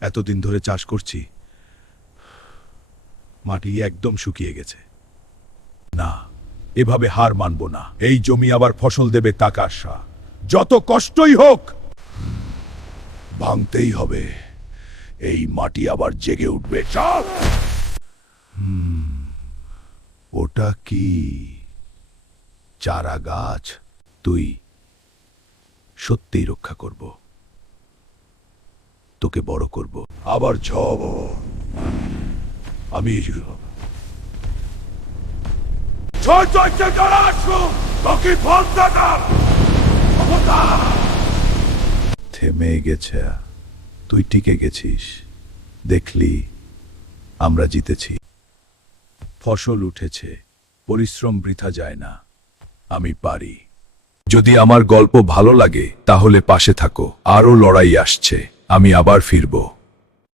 এতদিন ধরে চাষ করছি, মাটি একদম শুকিয়ে গেছে। না, এভাবে হার মানব না। এই জমি আবার ফসল দেবে টাকা আশা, যত কষ্টই হোক ভাঙতেই হবে। এই মাটি আবার জেগে উঠবে। চল। ওটা কি চারা গাছ? তুই সত্যিই রক্ষা করব, তোকে বড় করব। আবার ঝব আমি থেমে গেছে। তুই টিকে গেছিস, দেখলি আমরা জিতেছি। ফসল উঠেছে, পরিশ্রম বৃথা যায় না। আমি পারি। যদি আমার গল্প ভালো লাগে তাহলে পাশে থাকো। আরো লড়াই আসছে, আমি আবার ফিরবো।